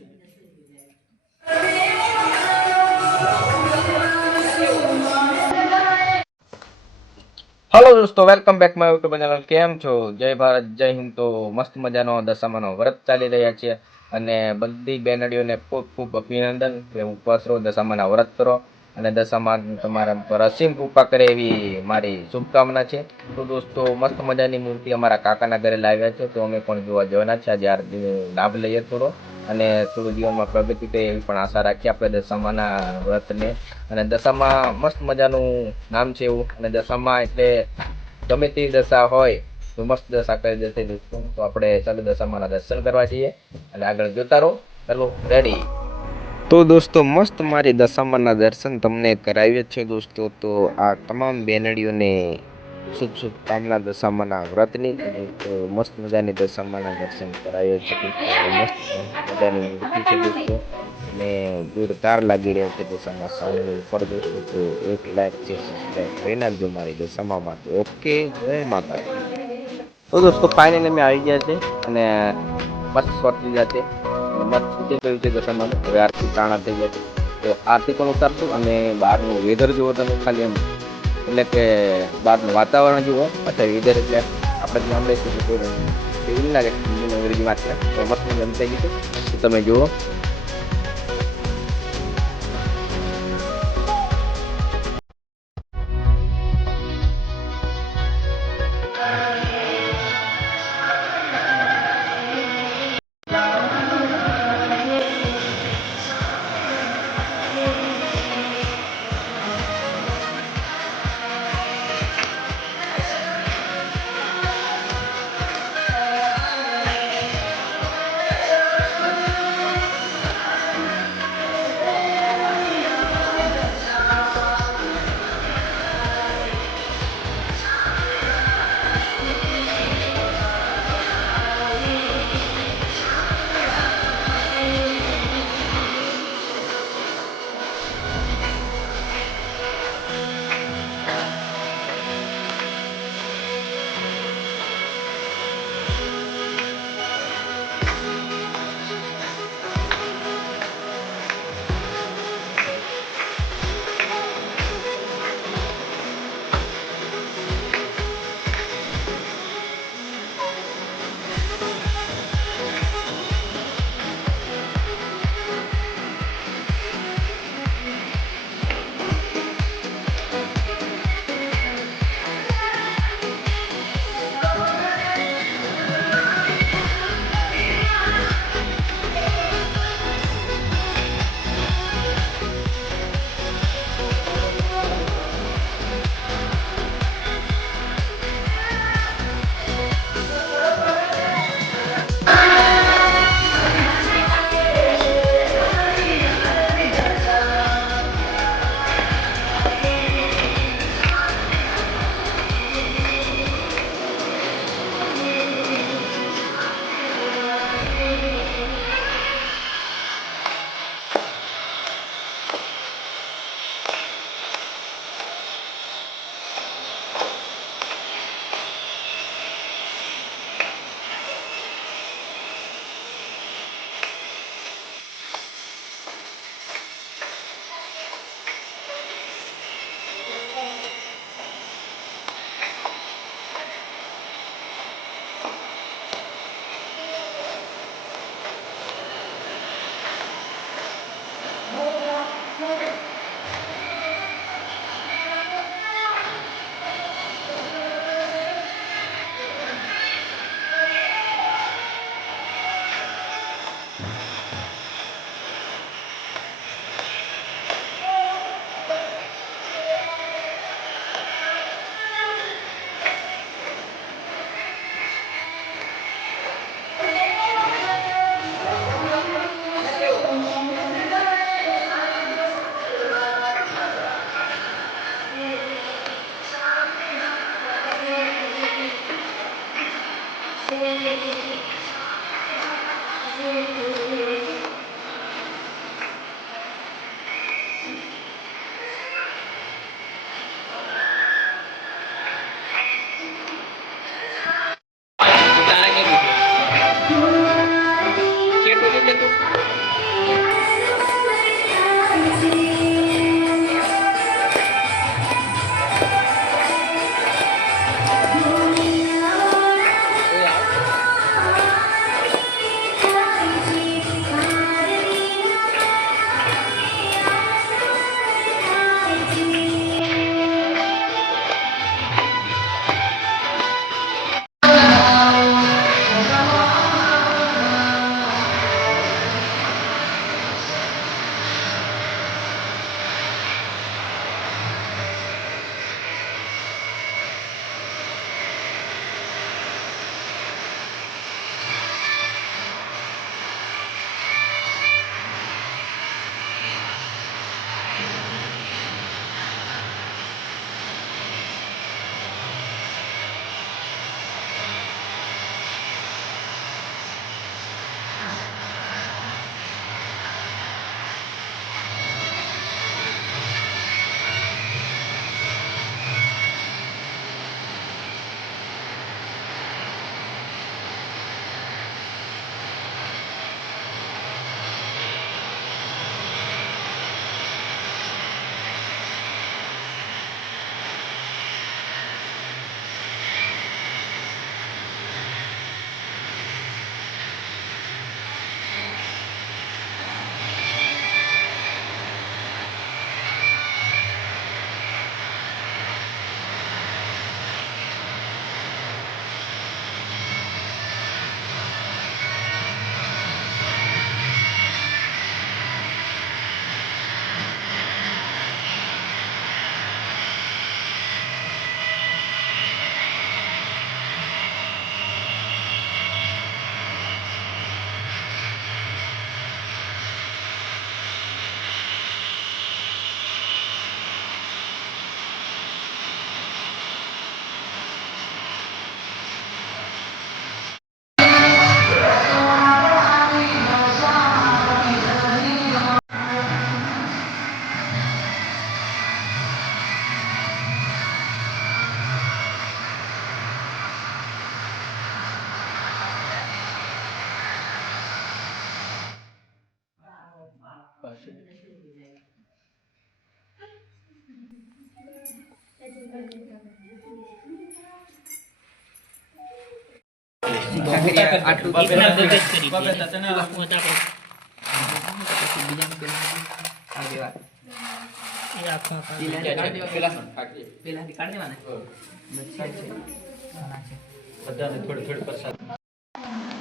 Hello દોસ્તો, welcome back my YouTube channel. કેમ છો? જય ભારત, જય હિન્દ. તો મસ્ત મજાનો દશામાનો વ્રત ચાલી રહ્યા છે અને બધી બેનડીઓને ખૂબ ખૂબ અભિનંદન કે ઉપવાસ રહો, દશામાના વ્રત કરો અને દશામાં તમારા પર અસીમ કૃપા કરે એવી મારી શુભકામના છે. તો દોસ્તો, મસ્ત મજાની મૂર્તિ અમારા કાકાના ઘરે લાવ્યા છે, તો અમે પણ જોવા જવાના છે. આજે આરતી લાભ લઈએ થોડો અને થોડું જીવનમાં પ્રગતિ થાય એવી પણ આશા રાખીએ આપણે દશામાના વ્રતને. અને દશામાં મસ્ત મજાનું નામ છે એવું, અને દશામાં એટલે ગમે તેવી દશા હોય તો મસ્ત દશા કરી દેશે દોસ્તો. તો આપણે ચાલો દશામાના દર્શન કરવા જઈએ અને આગળ જોતા રહો. ચાલો રેડી. તો દોસ્તો, મસ્ત મારી દશામાના દર્શન તમને કરાવીએ છે દોસ્તો. તો આ તમામ બેનડીઓને શુભ શુભકામના દશામાના વ્રતની. તો મસ્ત મજાની દશામાના દર્શન કરાવીએ છે દોસ્તો. મસ્ત મજાની મૂર્તિ છે દોસ્તો અને જોરદાર લાગી રહ્યા છે દશામાં સાઉન્ડ ઉપર દોસ્તો. તો એક લાઈક છે, સબસ્ક્રાઈબ કરી નાખજો મારી દશામાં. તો ઓકે, જય માતા. તો દોસ્તો, ફાઇનલી અમે આવી ગયા છે અને મસ્ત શોટ લીધા છે. મસ્ત ઉતરી ગયું છે દશામાં. હવે આરતી તાણા થઈ જાય છે, તો આરતી પણ ઉતારશું અને બહારનું વેધર જુઓ તમે ખાલી એમ, એટલે કે બહારનું વાતાવરણ જુઓ. અચ્છા, વેધર એટલે આપણે ગામડે એવું નહીં લાગે અંગ્રેજી વાત છે. તો મસ્ત મજાનું થઈ ગયું છે, તમે જુઓ.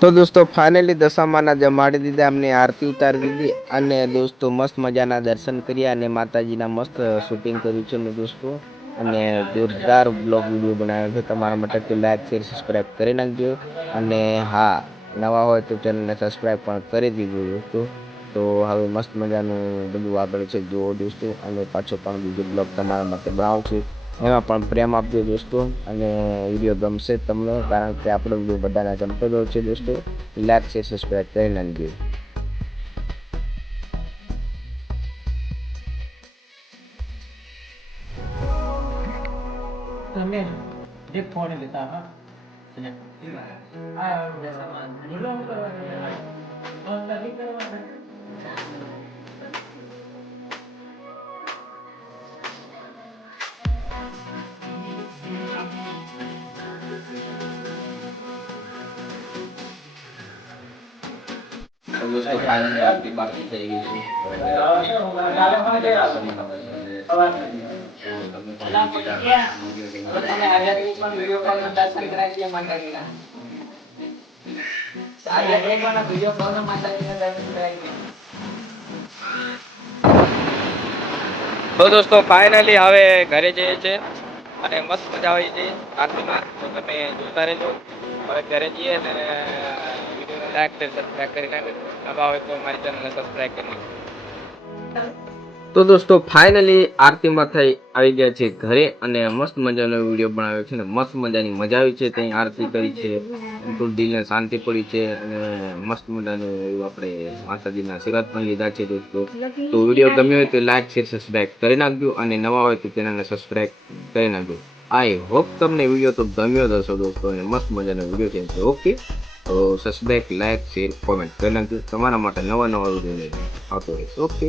તો દોસ્તો ફાઇનલી દશામાના જમાડી દીધા, અમને આરતી ઉતારી દીધી અને દોસ્તો મસ્ત મજાના દર્શન કર્યા અને માતાજીના મસ્ત શૂટિંગ કર્યું છે મેં દોસ્તો. અને જોરદાર બ્લોગ વિડીયો બનાવ્યો છે તમારા માટે, તો લાઈક શેર સબસ્ક્રાઈબ કરી નાખજો. અને હા, નવા હોય તો ચેનલને સબસ્ક્રાઈબ પણ કરી દીધો દોસ્તો. તો હવે મસ્ત મજાનું બધું આગળ છે જુઓ દોસ્તો, અને પાછો પણ બીજો બ્લોગ તમારા માટે બનાવું છું, એમાં પણ પ્રેમ આપજો દોસ્તો. અને વિડીયો ગમશે તમને, કારણ કે આપણો વિડીયો બધાને ગમતો જ હોય છે દોસ્તો. લાઈક શેર સબસ્ક્રાઈબ કરી નાખજો. દોસ્તો ફાઇનલી આરતી બાકી થઈ ગઈ છે. તો દોસ્તો ફાઇનલી હવે ઘરે જઈએ છીએ અને મસ્ત મજા આવી છે આરતીમાં, તો તમે જોતા રહેજો. હવે ઘરે જઈએ અને વિડીયોને લાઈક શેર સબસ્ક્રાઈબ કરી નાખજો. નવા હોય તો મારી ચેનલને સબસ્ક્રાઈબ કરી નાખજો. તો દોસ્તો ફાઇનલી આરતીમાં થઈ આવી ગયા છે ઘરે અને મસ્ત મજાનો વિડીયો બનાવ્યો છે ને મસ્ત મજાની મજા આવી છે. ત્યાં આરતી કરી છે, તો દિલને શાંતિ પડી છે અને મસ્ત મજાનું એવું આપણે માતાજીના આશીર્વાદ પણ લીધા છે દોસ્તો. તો વિડીયો ગમ્યો હોય તો લાઈક શેર સબસ્ક્રાઈબ કરી નાખજો અને નવા હોય તો ચેનલને સબસ્ક્રાઈબ કરી નાખજો. આઈ હોપ તમને વિડીયો તો ગમ્યો જ હશે દોસ્તો, અને મસ્ત મજાનો વિડીયો છે. ઓકે, તો સબસ્ક્રાઈબ, લાઈક, શેર, કોમેન્ટ કરી નાખજો. તમારા માટે નવા વિડીયો આવતો રહેશે. ઓકે.